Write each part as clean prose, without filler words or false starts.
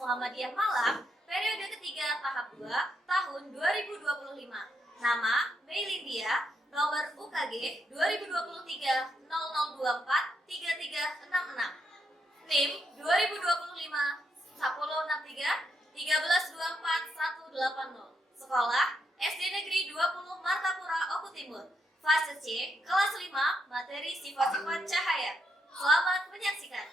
Muhammadiyah Malang, periode ketiga tahap 2, tahun 2025. Nama, Meilindia, nomor UKG 2023 0024 3366. NIM 2025 1063 1324 180. Sekolah SD Negeri 20 Martapura, Oku Timur. Fase C, kelas 5, materi sifat-sifat cahaya. Selamat menyaksikan.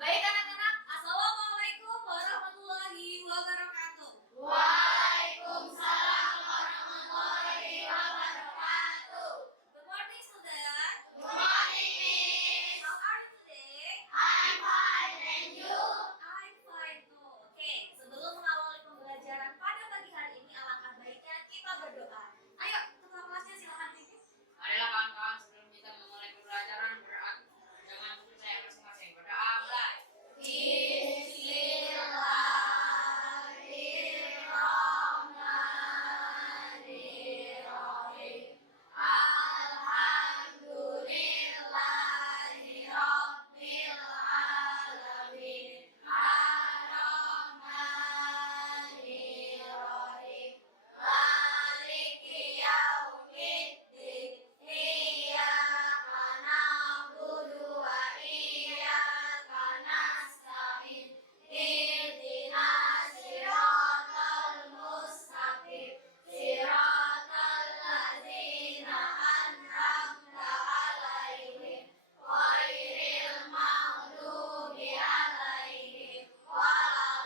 Baik anak-anak, Assalamualaikum warahmatullahi wabarakatuh. Waalaikumsalam warahmatullahi wabarakatuh. Good morning, student. Good morning, Miss. How are you today? I'm fine, and you? I'm fine too. Oke, sebelum mengawali pembelajaran pada pagi hari ini, alangkah baiknya kita berdoa. Ayo, ketua kelasnya silakan pimpin. Marilah kawan-kawan, sebelum kita memulai pembelajaran, jangan putus saya masing-masing. Berdoa mulai. Bismillahirrahmanirrahim. Alhamdulillahirabbil alamin. Ar-Rahmanirrahim. Maliki yaumiddin. Iyyaka na'budu wa iyyaka nasta'in. Ihdinas siratal mustaqim. Siratal ladzina an'amta 'alaihim ghairil maghdubi 'alaihim waladdallin.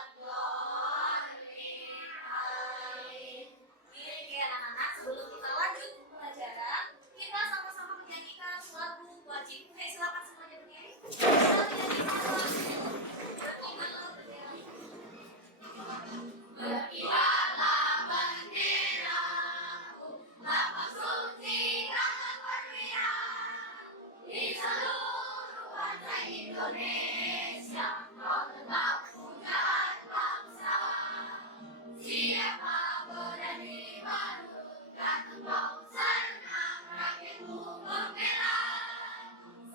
Amin. Oke anak-anak, sebelum kita lanjut pembelajaran, kita sama-sama menyanyikan lagu wajib. Silakan semuanya bernyanyi. Kita menyanyikan lagu Berkibarlah bendera. Berkibarlah benderaku, lapang suci akan berwibawa di seluruh pantai Indonesia. Kau tetap pujaan bangsa. Siapa berani menurunkan tembok senang rakyatmu membela.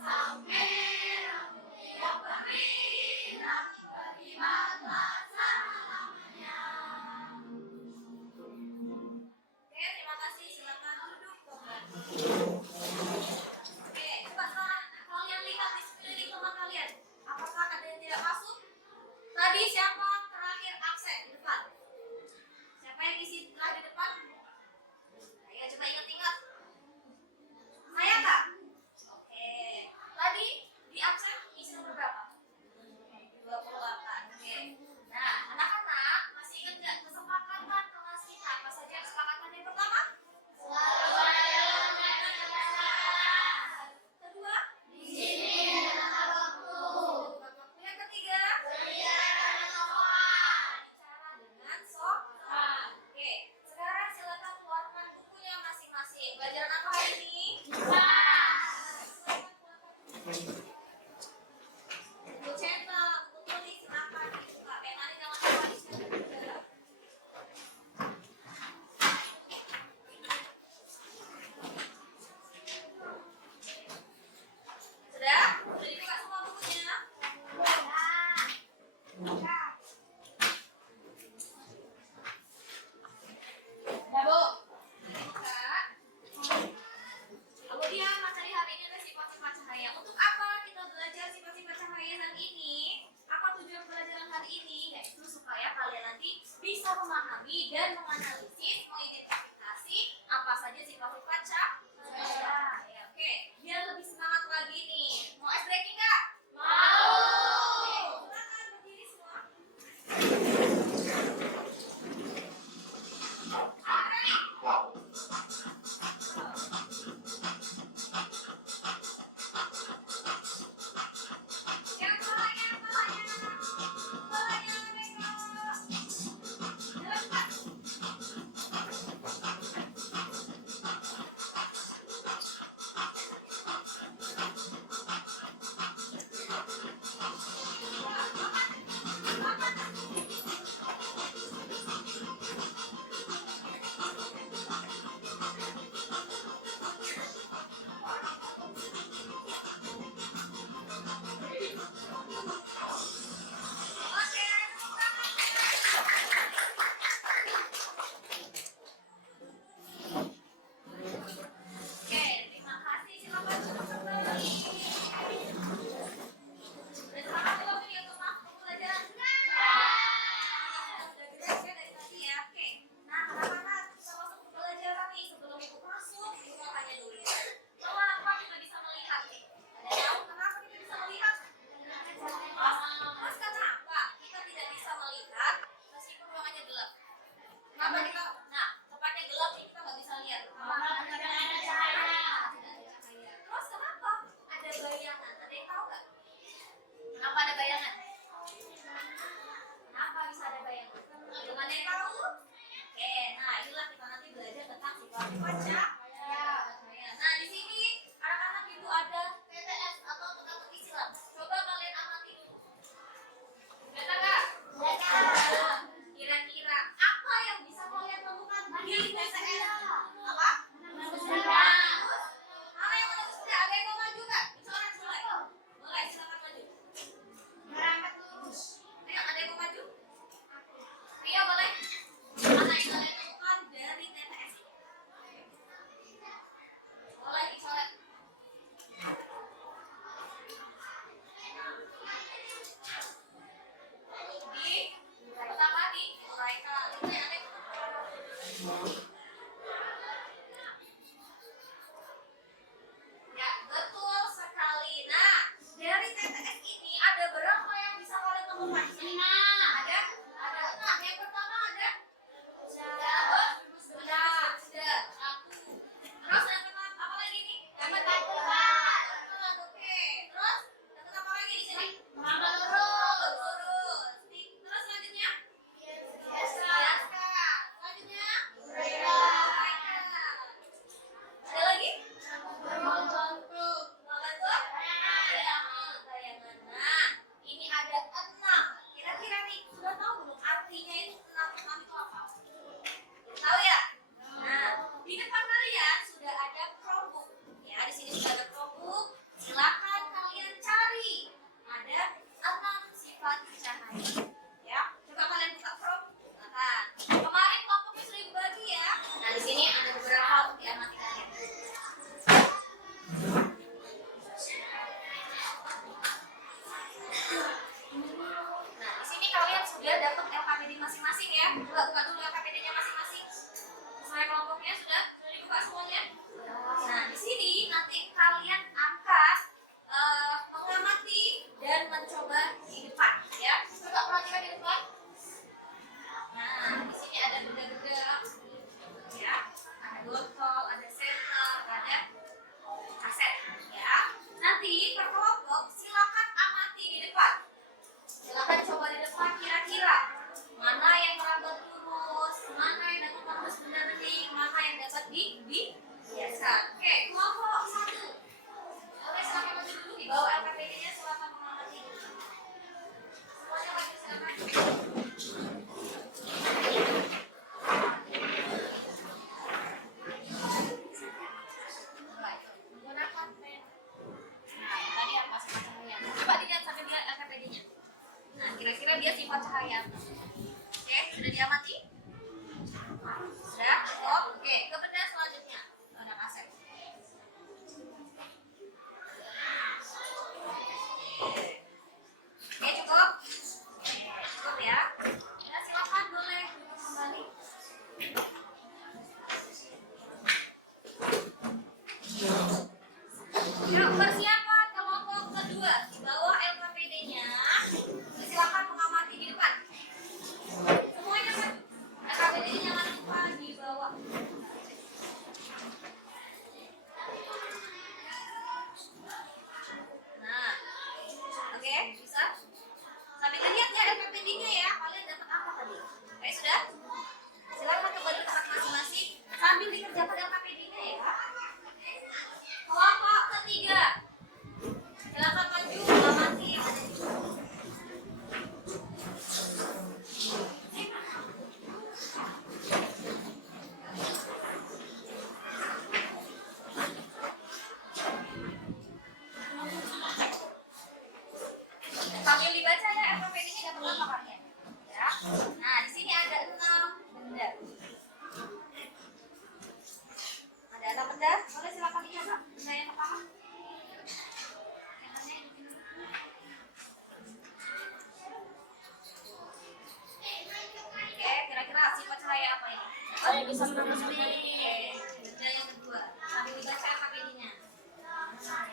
Sang merah putih yang berkibar, berkibarlah selama-lamanya. Oke, terima kasih. Silakan duduk kembali. Oke, coba sekarang kalian lihat di sekeliling teman kalian. Apakah ada yang tidak masuk? Tadi siapa terakhir absen di depan? Siapa yang isi telah di depan? Ayo coba ingat-ingat. Saya kak? Oke. Tadi di absen isi nomor berapa? 28. Oke. Nah, anak-anak masih ingat nggak kesepakatan kelas kita? Apa saja kesepakatan yang pertama? Kedua? Di sini ada waktu. Yang ketiga? Bicara soal. Bicara dengan sopan. Oke. Sekarang silakan keluarkan bukunya masing-masing. Pelajaran apa hari ini? Buku cetak, buku tulis, silakan dibuka. Penanya jangan lupa disetor juga. Sudah? Sudah dibuka semua bukunya? Nah, Bu. Dibuka. Kemudian materi hari ini adalah sifat-sifat cahaya. Untuk apa kita belajar sifat-sifat cahaya hari ini? Apa tujuan pelajaran hari ini? Yaitu supaya kalian nanti bisa memahami dan menganalisis, mengidentifikasi apa saja sifat-sifat cahaya. Ya, oke, biar lebih semangat lagi nih. Mau ice breaking nggak? Mau. Oke, silakan berdiri semua. Yang palanya, palanya, palanya, Jalan, Pak. Ada? Ada. Nah, yang pertama ada? Sudah. Terus yang kedua apa lagi nih? Dapat depan. Oke. Terus dapat apa lagi di sini? Lurus. Terus selanjutnya? Biasa. Selanjutnya? Ada lagi? Membentuk. Nah, ini ada 6. Kira-kira nih sudah tahu belum artinya itu 6 itu apa? Tahu ya? Nah, di depan kalian sudah ada Chromebook. Ya, di sini sudah ada Chromebook. Silakan kalian cari. Ada 6 sifat cahaya. Ya, coba kalian buka Chromebook. Silakan. Kemarin kelompoknya sudah dibagi ya. Nah, di sini ada beberapa untuk diamati kalian. Nah, di sini kalian sudah dapat LKPD masing-masing ya. Buka dulu LKPD-nya masing-masing. Sesuai kelompoknya sudah dibuka semuanya. Nah, di sini nanti kalian akan mengamati dan mencoba di depan ya. Coba perhatikan di depan. Nah, di sini ada benda-benda ya. Ada botol, ada senter, ada kaset ya. Nanti per kelompok silakan amati di depan. Silakan coba di depan kira-kira mana yang merambat lurus, mana yang dapat tembus benda bening, mana yang dapat dibiaskan. Oke, kelompok 1. Oke, silakan maju dulu di bawah LKPD-nya, silakan mengamati. Semuanya maju silakan. Menggunakan pen. Nah, yang tadi apa sifat cahaya? Coba dilihat sampai lihat LKPD-nya. Nah, kira-kira dia sifat cahaya. Oke, sudah diamati? Sudah? Oh, oke, ke benda selanjutnya. Ada kaset. Oke, cukup? Cukup ya? Nah, silakan boleh kembali. Yuk, persiapan kelompok kedua. Di bawah LKPD-nya, silakan mengamati di depan. Semuanya maju. LKPD-nya jangan lupa di bawah. Nah, oke, bisa? Sambil lihat ya LKPD-nya ya. Kalian dapat apa tadi? Oke, sudah? Silakan kembali ke tempat masing-masing sambil dikerjakan LKPD-nya ya. Kelompok ketiga. Silakan maju mengamati. Sambil dibaca ya LKPD-nya dapat apa kalian? Ya. Nah, di sini ada 6 benda. Ada 6 benda. Boleh silakan dicoba. Benda yang pertama. Oke, kira-kira sifat cahaya apa ini? Saya bisa menerus berdiri. Benda yang kedua. Sambil dibaca LKPD-nya. Ya. Nah,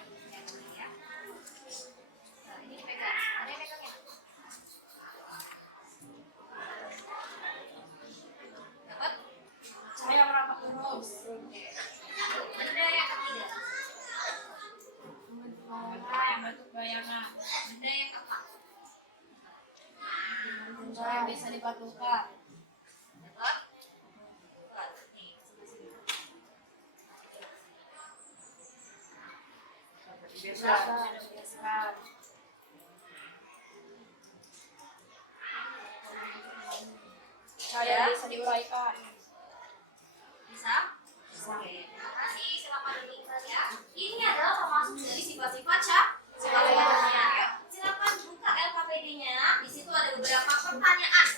ini dipegang. Ada yang pegangnya? Dapat? Saya merambat lurus. Benda yang ketiga. Saya bentuk bayangan. Benda yang keempat. Saya bisa dipatukan. Dapat? Dapat. Nih, sini-sini. Bisa dibiasakan. Saya bisa diuraikan. Bisa? Oke, terima kasih. Silakan dilihat ya. Ini adalah termasuk dari sifat-sifat cahaya. Yuk, silakan buka LKPD-nya. Di situ ada beberapa pertanyaan.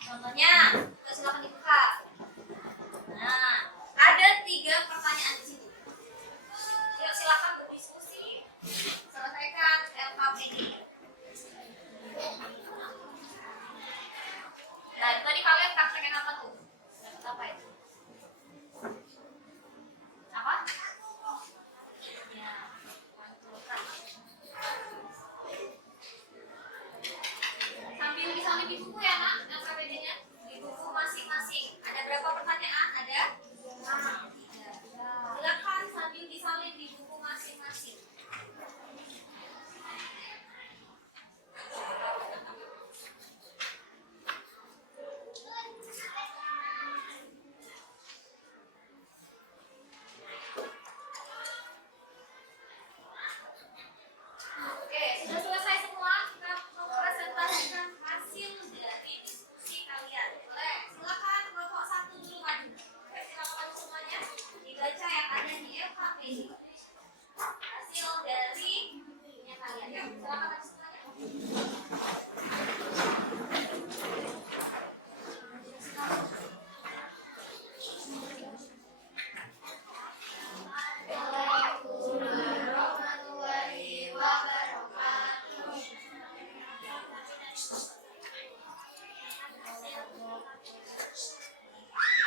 Contohnya, silakan dibuka. Nah, ada 3 pertanyaan di situ. Yuk, silakan berdiskusi. Selesaikan LKPD. Nah, tadi kalian praktekin apa tuh? Apa itu? Apa? Ya, mantap. Salin di buku ya nak, yang KBD-nya di buku masing-masing. Ada berapa pertanyaan? Ada 3. Silakan sambil disalin di buku masing-masing. Oke, sudah selesai semua. Kita mempresentasikan hasil dari diskusi kalian. Boleh, silakan kelompok 1 dulu maju. Oke, silakan maju semuanya. Dibaca yang ada di LKP ini. Hasil dari kalian. Yuk, silakan maju semuanya. Waalaikumsalam warahmatullahi wabarakatuh.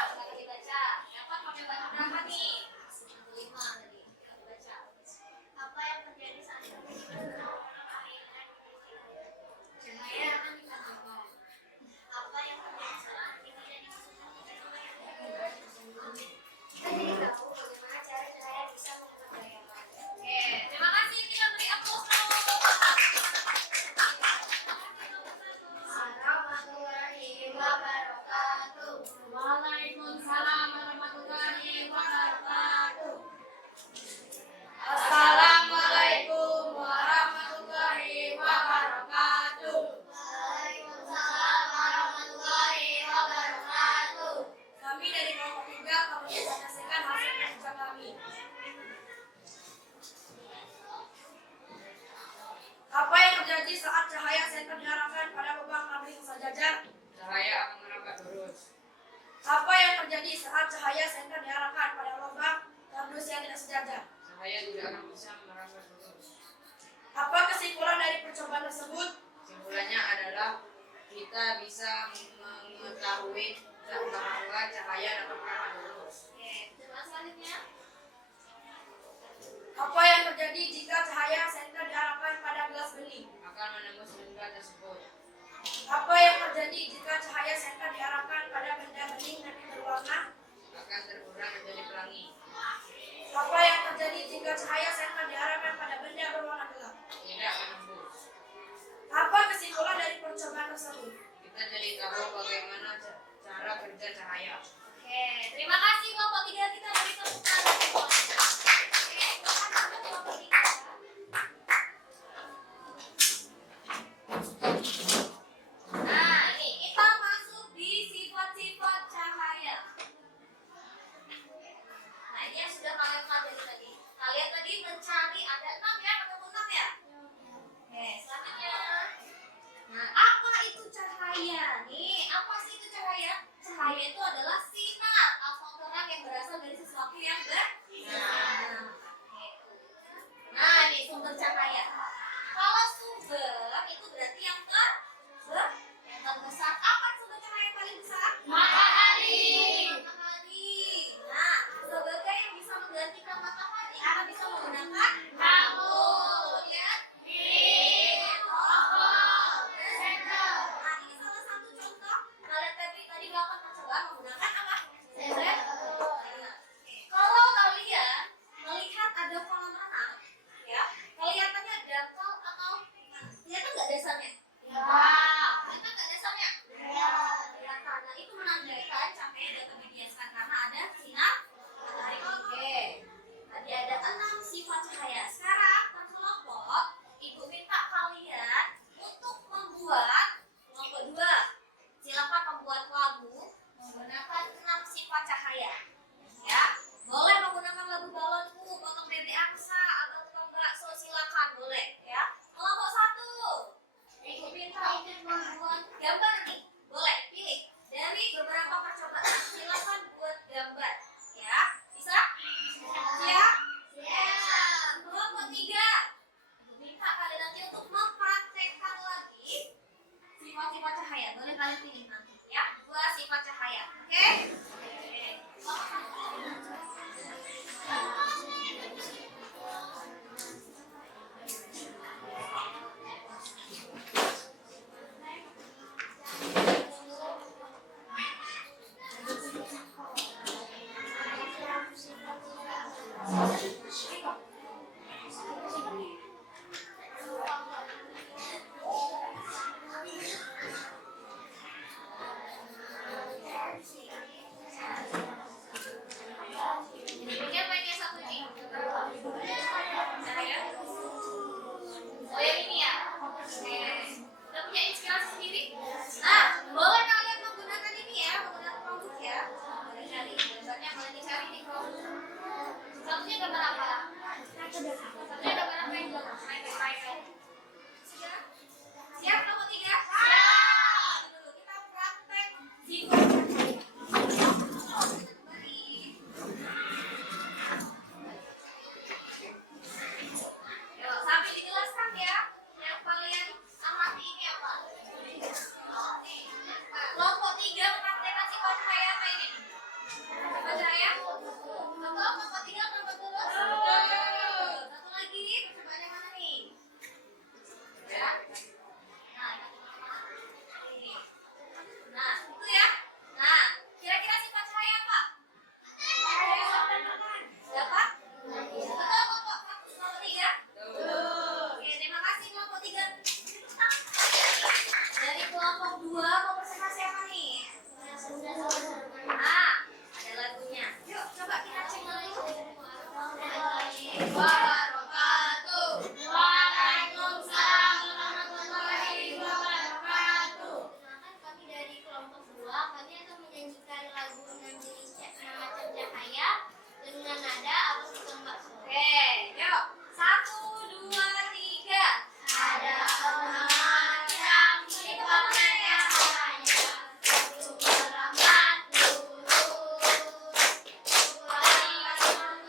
Silakan dibaca. Dapat pakai baju berapa nih? 5 tadi. Dibaca. Apa yang terjadi saat Cahaya akan dikatakan. apa yang terjadi saat kita jadi Kita jadi tahu bagaimana cara cahaya bisa memperdayakan. Oke, terima kasih. Kita beri aplaus dulu. warahmatullahi wabarakatuh. Waalaikumsalam warahmatullahi wabarakatuh. Assalamualaikum warahmatullahi wabarakatuh. Waalaikumsalam warahmatullahi wabarakatuh. Kami dari kelompok 3 akan mempresentasikan hasil kerja kami. Apa yang terjadi saat cahaya senter diarahkan pada lubang karbon sejajar? Cahaya akan merambat lurus. Apa yang terjadi saat cahaya senter diarahkan pada lubang kardus yang tidak sejajar? Cahaya tidak akan bisa merambat lurus. Apa kesimpulan dari percobaan tersebut? Kesimpulannya adalah kita bisa mengetahui bahwa cahaya dapat merambat lurus. Oke, terima selanjutnya. Apa yang terjadi jika cahaya senter diarahkan pada gelas bening? Akan menembus benda tersebut. Apa yang terjadi jika cahaya senter diarahkan pada benda bening tapi berwarna? Akan terkurang menjadi pelangi. Apa yang terjadi jika cahaya senter diarahkan pada benda berwarna gelap? Tidak menembus. Apa kesimpulan dari percobaan tersebut? Kita jadi tahu bagaimana cara kerja cahaya. Oke, terima kasih kelompok 3. Kita beri tepuk tangan semuanya. Oke, silakan untuk kelompok 3. Nah, ini kita masuk di sifat-sifat cahaya. Nah, ini yang sudah kalian pelajari tadi. Kalian tadi mencari ada 6 ya, ketemu 6 ya? Oke, selanjutnya. Nah, apa itu cahaya? Nih, apa sih itu cahaya? Cahaya itu adalah sinar atau terang yang berasal dari sesuatu yang bersinar. Nah, ini sumber cahaya. Kalau sumber itu berarti yang terbesar. Apa sumber cahaya yang paling besar? Matahari. Matahari. Nah, sebagai yang bisa menggantikan matahari, kita bisa menggunakan Lampu. ya. Nah, ini salah satu contoh. Kalian tadi melakukan percobaan menggunakan apa? Senter. Kalau kalian melihat ada kolam renang, ya, kelihatannya dangkal atau kelihatan nggak dasarnya? Kelihatan nggak dasarnya? Kelihatan. Nah, itu menandakan cahaya dapat dibiaskan karena ada sinar matahari. Oke. Tadi ada 6 sifat cahaya. Sekarang terkelompok, Ibu minta kalian untuk membuat kelompok 2. Silakan membuat lagu menggunakan 6 sifat cahaya. Ya, boleh menggunakan lagu balonku, potong bebek angsa, atau tukang bakso, silakan boleh. Ya, kelompok 1. Ibu minta untuk membuat gambar nih. Boleh pilih dari beberapa percobaan. Silakan buat gambar. Ya, bisa? Siap? Kelompok 3. Ibu minta kalian nanti untuk mempraktekkan lagi sifat-sifat cahaya. Boleh kalian pilih nanti ya. 2 sifat cahaya. Oke? Bibi? Nah, boleh kalian menggunakan ini ya, menggunakan Chromebook ya. Boleh cari, gambarnya boleh dicari di Chromebook. Satunya gambar apa? Satunya gambar apa yang belum? Sudah? Siap nomor 3? Siap. Dulu kita praktek sifat cahaya. Yuk, sambil dijelaskan ya. Yang kalian amati ini apa? Kelompok 3 mempraktekkan sifat cahaya apa ini? Sifat cahaya? Betul, kelompok 3 kelompok terus? Satu lagi, percobaan yang mana nih? Ya. Ini. Nah, itu ya. Nah, kira-kira sifat cahaya apa? Dapat? Betul, kelompok 3? Oke, terima kasih kelompok 3. Dari kelompok 2 mau presentasi apa nih? Ah, ada lagunya. Yuk, coba kita cek dulu. Wabarakatuh. Waalaikumsalam warahmatullahi wabarakatuh. Perkenalkan, kami dari kelompok 2. Kami akan menyanyikan lagu Nama Cahaya dengan nada apa Mbak Sore. Oke, yuk. 1, 2, 3. Ada orang yang dipakai cahaya untuk merahmat lurus.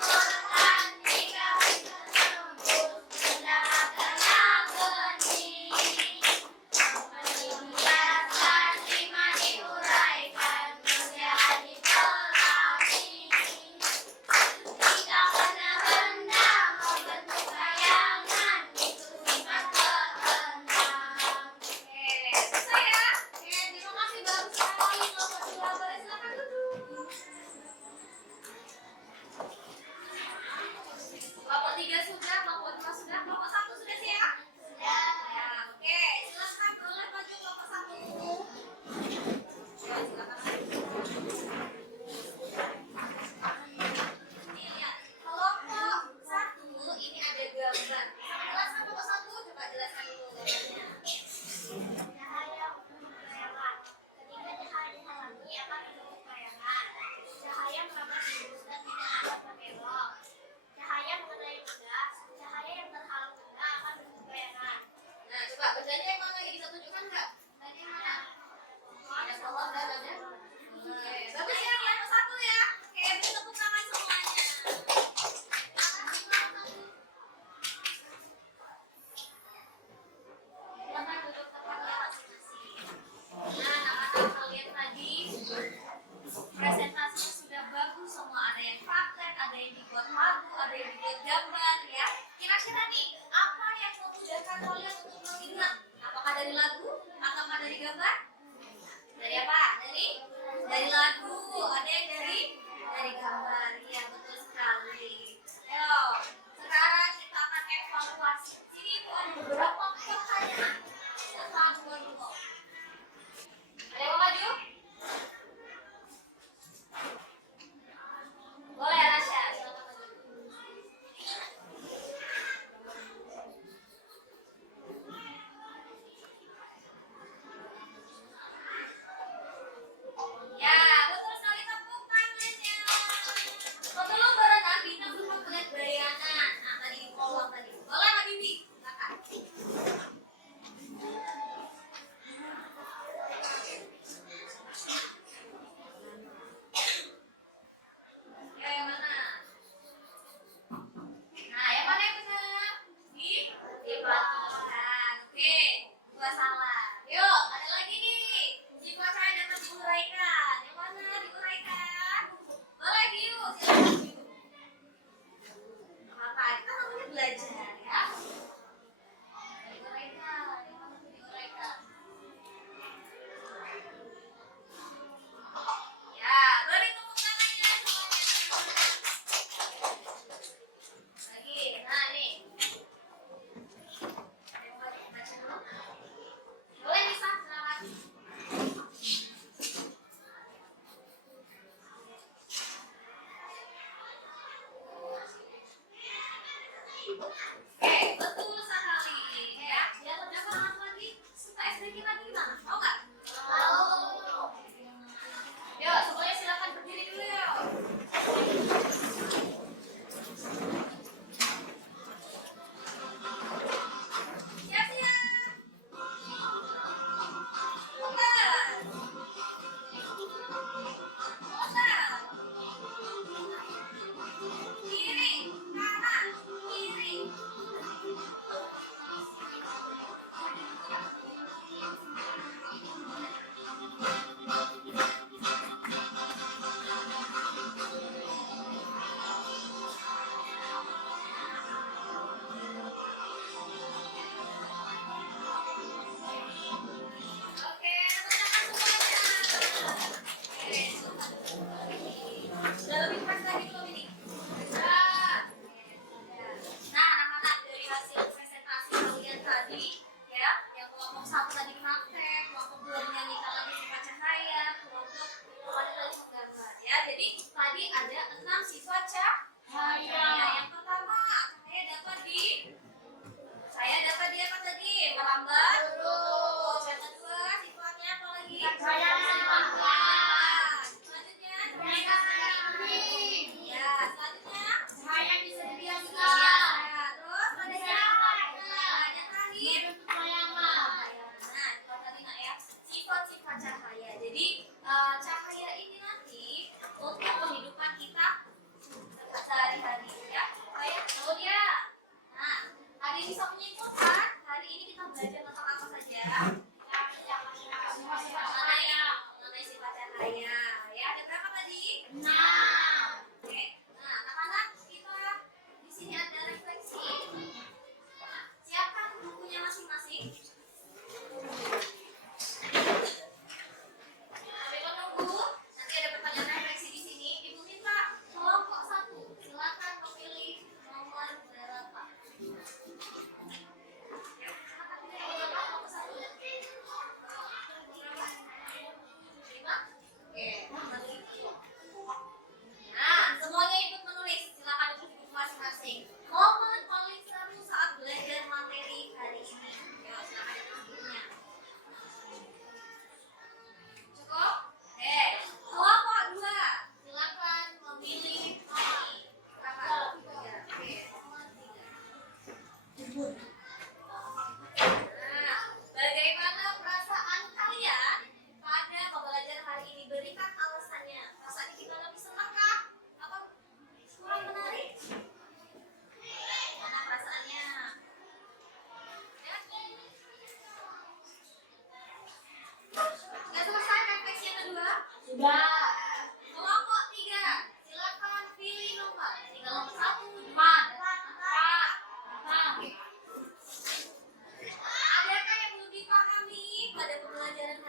Quran jika terembus mendaratkan benih. Menjelaskan iman diuraikan menjadi pelangi. Jika benda-benda membentuk bayangan itu sifat keenam. Oke, selesai ya. Oke, terima kasih bagus sekali kelompok 2. Boleh silakan duduk. Kelompok 3 sudah, kelompok 2 sudah, kelompok 1 sudah siap? Ya, oke. Silakan boleh maju kelompok 1. Ya, silakan. Nih, lihat. Kelompok 1 ini ada gambar. Jelaskan kelompok 1, coba jelaskan dulu gambarnya. Cahaya untuk bayangan. Ketika cahaya dihalangi akan membentuk bayangan. Cahaya merambat lurus dan tidak akan berbelok. Cahaya mengenai benda. Cahaya yang terhalang benda akan membentuk bayangan. Nah, coba bacanya yang mana lagi bisa tunjukkan nggak? Tadi mana? Ada kolom bacanya. Oke, bagus ya kelompok 1 ya. Oke, beri tepuk tangan semuanya. Silakan duduk tempatnya masing-masing. Nah, anak-anak kalian tadi presentasinya sudah bagus semua. Ada yang praktek, ada yang dibuat lagu, ada yang dibuat gambar ya. Kira-kira nih, apa yang memudahkan kalian untuk mengingat? Apakah dari lagu ataukah dari gambar? Dari apa? Dari lagu. Ada yang dari gambar. Iya, betul sekali. Ayo, sekarang kita akan evaluasi. Sini ada beberapa pertanyaan tentang kelompok. Ada yang mau maju? Boleh, Rasya. Silakan maju. Ya, betul sekali, tepuk tangannya. Sebelum berenang, kita belum melihat bayangan. Nah, tadi di kolom tadi. Boleh, Mbak Bibi? Silakan.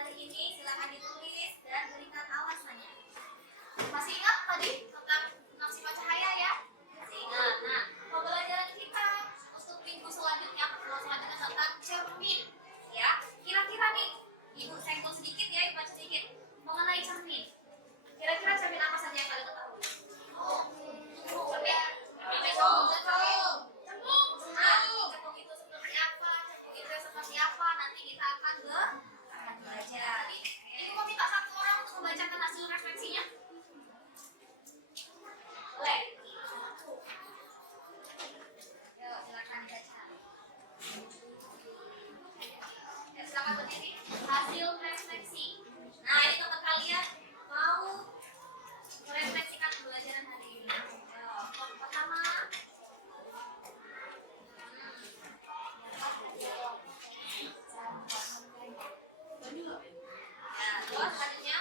hari ini silakan ditulis dan berikan alasannya. Masih ingat tadi tentang maksimal cahaya ya? Masih ingat. Nah, pembelajaran kita untuk minggu selanjutnya tentang cermin. Ya, kira-kira nih, Ibu senggol sedikit ya, Ibu baca sedikit mengenai cermin. Kira-kira cermin apa saja yang kalian ketahui? Cembung itu seperti apa? Cembung itu seperti apa? Nanti kita akan belajar. Jadi, Ibu mau minta satu orang untuk membacakan hasil refleksinya. Boleh. Yuk, silakan baca. Ya, silakan berdiri. Hasil refleksi. Nah, ini teman kalian mau merefleksikan pembelajaran hari ini. Pertama, terus selanjutnya, terus selanjutnya,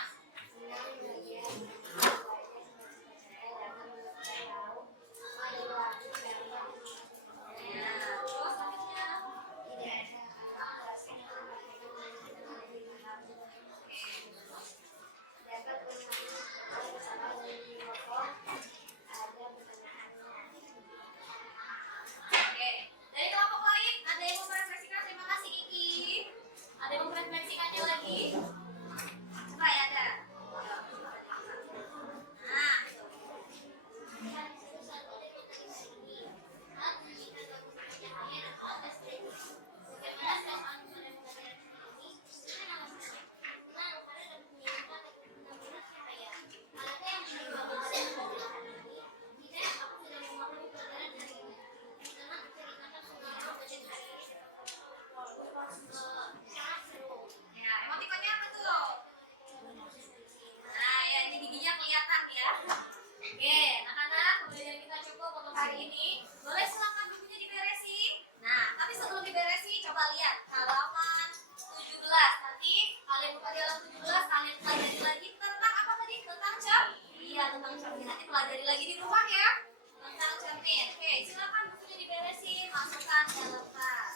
oke. Dari kelompok lain ada yang mau merefleksikan? Terima kasih Iki. Ada yang mau merefleksikannya lagi? Coba ya ada. Nah, ya, emotikonnya apa tuh? Nah, ya ini giginya kelihatan ya. Oke, anak-anak, pembelajaran kita cukup untuk hari ini. Boleh silakan bukunya diberesin. Nah, tapi sebelum diberesin, coba lihat halaman 17. Nanti kalian buka di halaman 17, kalian pelajari lagi tentang apa tadi? Tentang cermin. Iya, tentang cermin. Nanti pelajari lagi di rumah ya. Tentang cermin. Oke, silakan bukunya diberesin, masukkan dalam tas.